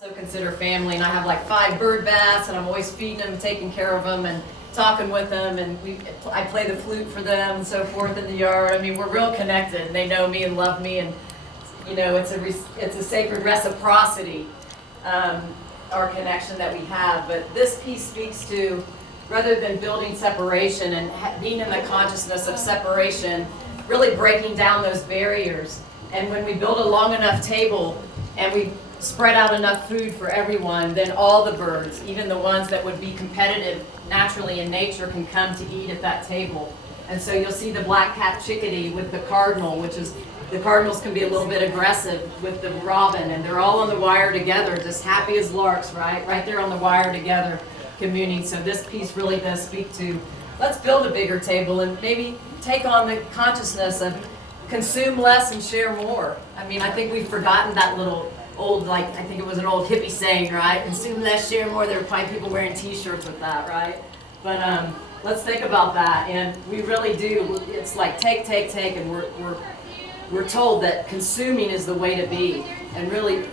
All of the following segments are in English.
Also consider family, and I have like 5 bird baths, and I'm always feeding them, taking care of them, and talking with them, and I play the flute for them and so forth in the yard. I mean, we're real connected. They know me and love me, and it's a sacred reciprocity, our connection that we have. But this piece speaks to, rather than building separation and being in the consciousness of separation, really breaking down those barriers. And when we build a long enough table and we spread out enough food for everyone, then all the birds, even the ones that would be competitive naturally in nature, can come to eat at that table. And so you'll see the black-capped chickadee with the cardinal, the cardinals can be a little bit aggressive with the robin, and they're all on the wire together, just happy as larks, right there on the wire together, communing. So this piece really does speak to, let's build a bigger table and maybe take on the consciousness of consume less and share more. I mean, I think we've forgotten that little old, I think it was an old hippie saying, right? Consume less, share more. There were probably people wearing t-shirts with that, right? But let's think about that. And we really do. It's like take, and we're told that consuming is the way to be. And really,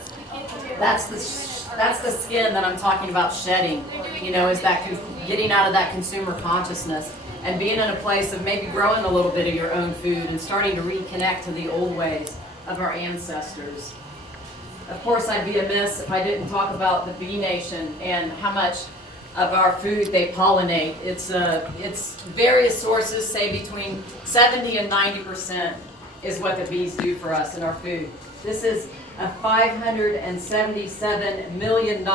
that's the skin that I'm talking about shedding. Is that getting out of that consumer consciousness and being in a place of maybe growing a little bit of your own food and starting to reconnect to the old ways of our ancestors. Of course, I'd be amiss if I didn't talk about the bee nation and how much of our food they pollinate. It's various sources say between 70 and 90% is what the bees do for us in our food. This is a $577 million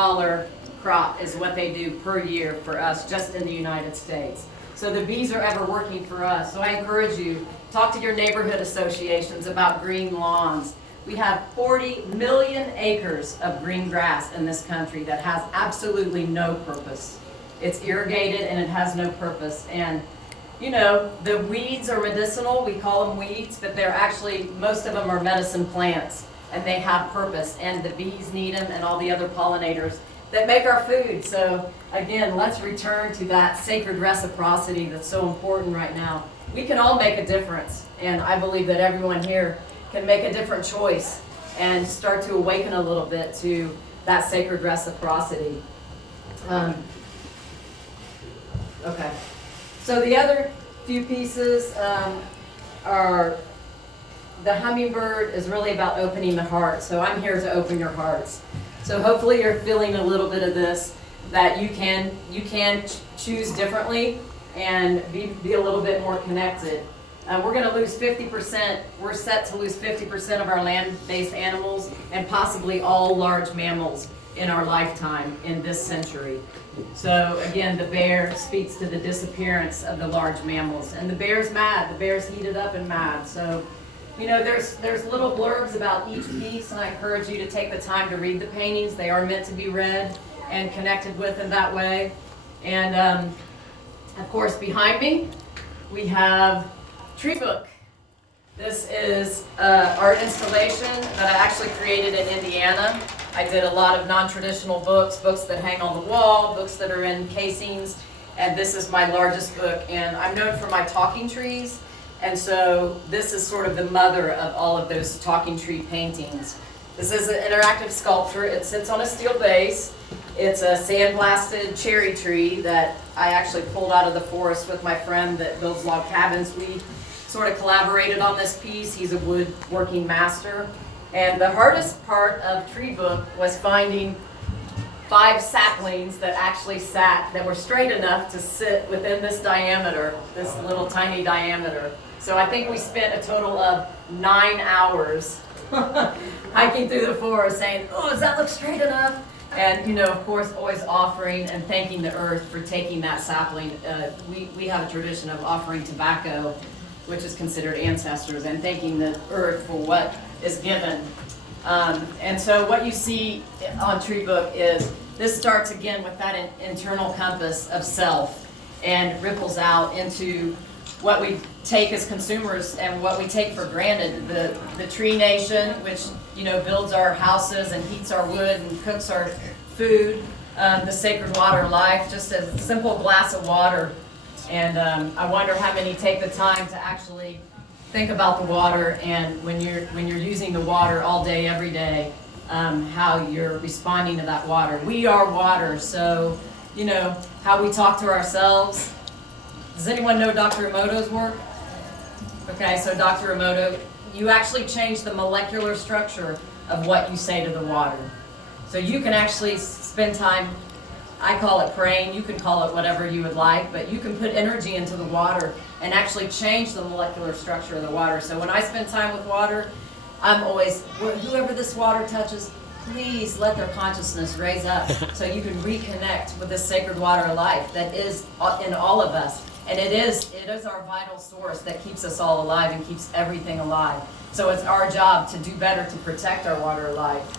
crop is what they do per year for us just in the United States. So the bees are ever working for us. So I encourage you, talk to your neighborhood associations about green lawns. We have 40 million acres of green grass in this country that has absolutely no purpose. It's irrigated and it has no purpose. And the weeds are medicinal. We call them weeds, but they're actually, most of them are medicine plants, and they have purpose. And the bees need them, and all the other pollinators that make our food. So again, let's return to that sacred reciprocity that's so important right now. We can all make a difference, and I believe that everyone here can make a different choice and start to awaken a little bit to that sacred reciprocity. Okay. So the other few pieces are, the hummingbird is really about opening the heart. So I'm here to open your hearts. So hopefully you're feeling a little bit of this, that you can choose differently and be a little bit more connected. We're going to lose 50%. We're set to lose 50% of our land-based animals and possibly all large mammals in our lifetime in this century. So again, the bear speaks to the disappearance of the large mammals. And the bear's mad. The bear's heated up and mad. So, there's little blurbs about each piece, and I encourage you to take the time to read the paintings. They are meant to be read and connected with in that way. And of course, behind me, we have Tree Book. This is art installation that I actually created in Indiana. I did a lot of non-traditional books that hang on the wall, books that are in casings, and this is my largest book. And I'm known for my talking trees, and so this is sort of the mother of all of those talking tree paintings. This is an interactive sculpture. It sits on a steel base. It's a sandblasted cherry tree that I actually pulled out of the forest with my friend that builds log cabins. We sort of collaborated on this piece. He's a woodworking master. And the hardest part of Tree Book was finding 5 saplings that actually that were straight enough to sit within this diameter, this little tiny diameter. So I think we spent a total of 9 hours hiking through the forest saying, oh, does that look straight enough? And, of course, always offering and thanking the earth for taking that sapling. We have a tradition of offering tobacco, which is considered ancestors, and thanking the earth for what is given. And so what you see on Tree Book is this starts again with that internal compass of self and ripples out into what we take as consumers and what we take for granted. The tree nation, which builds our houses and heats our wood and cooks our food. The sacred water life, just a simple glass of water. And I wonder how many take the time to actually think about the water, and when you're using the water all day, every day, how you're responding to that water. We are water, so you know how we talk to ourselves. Does anyone know Dr. Emoto's work? Okay, so Dr. Emoto, you actually change the molecular structure of what you say to the water. So you can actually spend time, I call it praying, you can call it whatever you would like, but you can put energy into the water and actually change the molecular structure of the water. So when I spend time with water, I'm always, whoever this water touches, please let their consciousness raise up so you can reconnect with this sacred water of life that is in all of us. And it is our vital source that keeps us all alive and keeps everything alive. So it's our job to do better to protect our water of life.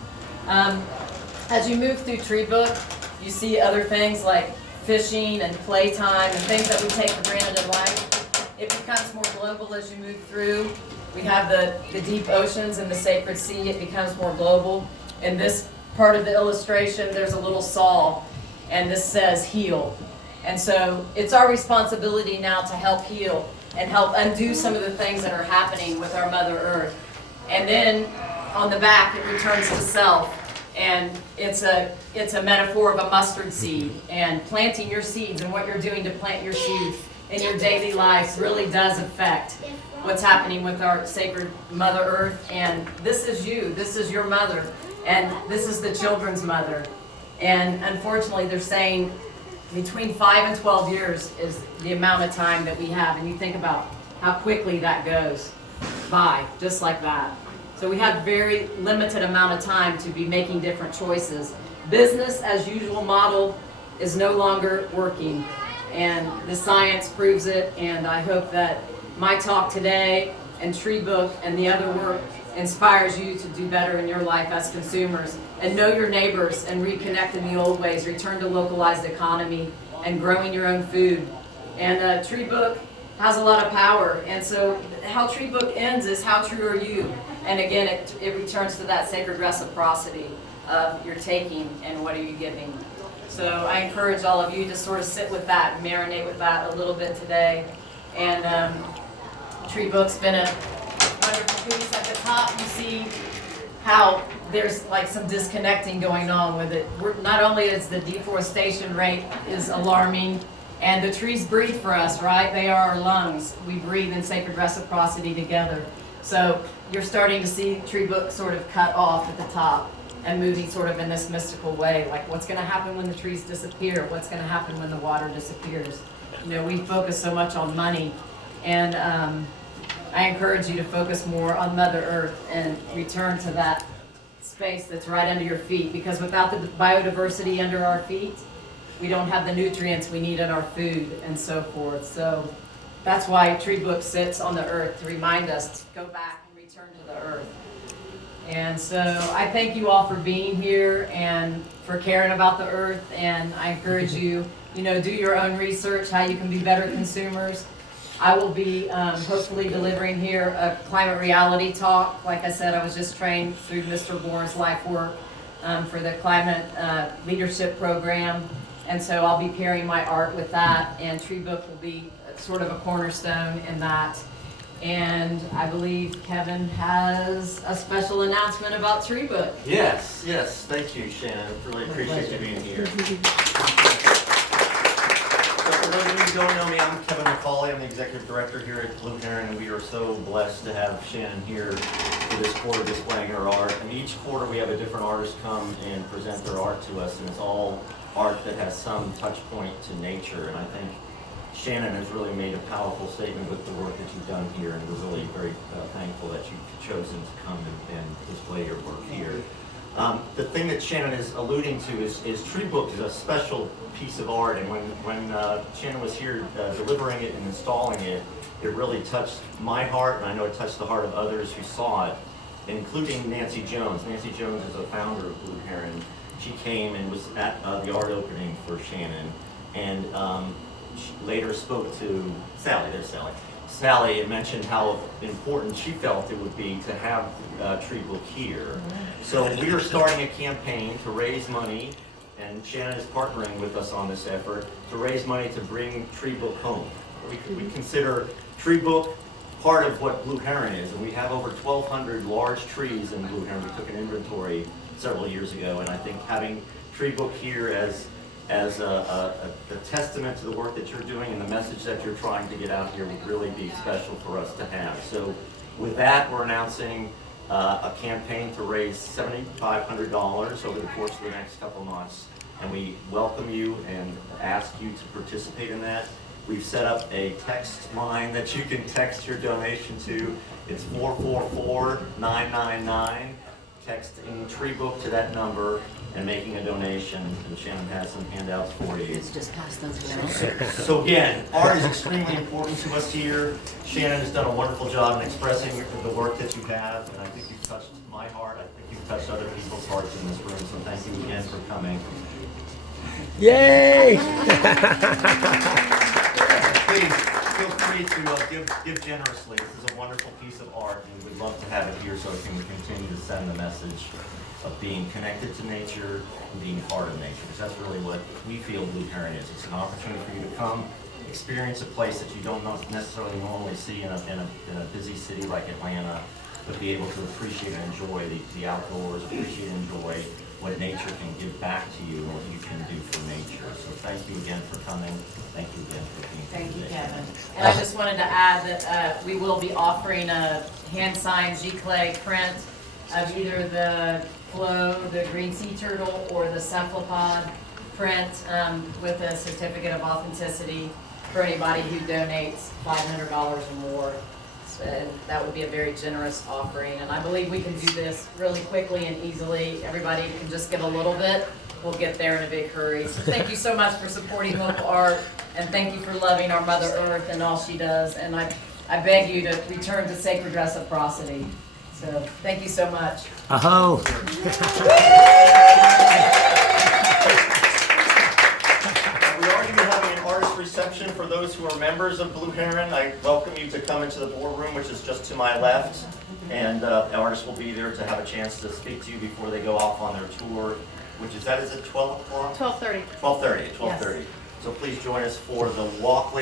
As you move through Tree Book, you see other things like fishing and playtime and things that we take for granted in life. It becomes more global as you move through. We have the deep oceans and the sacred sea. It becomes more global. In this part of the illustration, there's a little saw, and this says heal. And so it's our responsibility now to help heal and help undo some of the things that are happening with our Mother Earth. And then on the back, it returns to self. And it's a metaphor of a mustard seed. And planting your seeds and what you're doing to plant your seeds in your daily lives really does affect what's happening with our sacred Mother Earth. And this is you. This is your mother. And this is the children's mother. And unfortunately, they're saying between 5 and 12 years is the amount of time that we have. And you think about how quickly that goes by, just like that. So we have very limited amount of time to be making different choices. Business as usual model is no longer working. And the science proves it. And I hope that my talk today and Tree Book and the other work inspires you to do better in your life as consumers and know your neighbors and reconnect in the old ways, return to localized economy and growing your own food. And Tree Book has a lot of power, and so how Tree Book ends is how true are you? And again, it returns to that sacred reciprocity of your taking and what are you giving. So I encourage all of you to sort of sit with that and marinate with that a little bit today. And Tree Book's been a wonderful piece. At the top, you see how there's like some disconnecting going on with it. Not only is the deforestation rate is alarming, and the trees breathe for us, right? They are our lungs. We breathe in sacred reciprocity together. So you're starting to see Tree Book sort of cut off at the top and moving sort of in this mystical way. Like what's going to happen when the trees disappear? What's going to happen when the water disappears? You know, we focus so much on money, and I encourage you to focus more on Mother Earth and return to that space that's right under your feet, because without the biodiversity under our feet, we don't have the nutrients we need in our food and so forth. So that's why Tree Book sits on the earth to remind us to go back and return to the earth. And so I thank you all for being here and for caring about the earth, and I encourage you, do your own research, how you can be better consumers. I will be hopefully delivering here a climate reality talk. Like I said, I was just trained through Mr. Bourne's life work for the climate leadership program. And so I'll be pairing my art with that, and Tree Book will be sort of a cornerstone in that. And I believe Kevin has a special announcement about Tree Book. Yes, thank you, Shannon. Really appreciate you being here. So for those of you who don't know me, I'm Kevin McCauley. I'm the executive director here at Blue Heron, and we are so blessed to have Shannon here for this quarter displaying her art. And each quarter we have a different artist come and present their art to us, and it's all art that has some touch point to nature. And I think Shannon has really made a powerful statement with the work that you've done here, and we're really very thankful that you've chosen to come and display your work here. The thing that Shannon is alluding to is Tree Book is a special piece of art, and when Shannon was here delivering it and installing it, it really touched my heart, and I know it touched the heart of others who saw it, including Nancy Jones. Nancy Jones is a founder of Blue Heron. She came and was at the art opening for Shannon, and she later spoke to Sally. There's Sally. Sally had mentioned how important she felt it would be to have Tree Book here. So we are starting a campaign to raise money, and Shannon is partnering with us on this effort to raise money to bring Tree Book home. We consider Tree Book part of what Blue Heron is, and we have over 1,200 large trees in Blue Heron. We took an inventory several years ago. And I think having Tree Book here as a testament to the work that you're doing and the message that you're trying to get out here would really be special for us to have. So with that, we're announcing a campaign to raise $7,500 over the course of the next couple of months. And we welcome you and ask you to participate in that. We've set up a text line that you can text your donation to. It's 444-999. Text in Tree Book to that number and making a donation. And Shannon has some handouts for you. Let's just pass those around. So again, art is extremely important to us here. Shannon has done a wonderful job in expressing the work that you have, and I think you've touched my heart. I think you've touched other people's hearts in this room, so thank you again for coming. Yay! Please feel free to give generously. This is a wonderful piece of art, and we'd love to have it here so it can continue to send the message of being connected to nature and being part of nature. Because that's really what we feel Blue Heron is. It's an opportunity for you to come, experience a place that you don't necessarily normally see in a busy city like Atlanta, but be able to appreciate and enjoy the outdoors, appreciate and enjoy what nature can give back to you and what you can do for nature. So thank you again for coming. Thank you again for being here. Thank you, today. Kevin. And I just wanted to add that we will be offering a hand-signed G-clay print of either the Flo, the green sea turtle, or the cephalopod print with a certificate of authenticity for anybody who donates $500 or more. So that would be a very generous offering, and I believe we can do this really quickly and easily. Everybody can just give a little bit. We'll get there in a big hurry. So thank you so much for supporting local art, and thank you for loving our Mother Earth and all she does. And I beg you to return to sacred reciprocity. So thank you so much. Aho! We are going to be having an artist reception for those who are members of Blue Heron. I welcome you to come into the boardroom, which is just to my left. And the artists will be there to have a chance to speak to you before they go off on their tour, which is, is it 12 o'clock? 12:30. 12:30, 12:30. So please join us for the walkway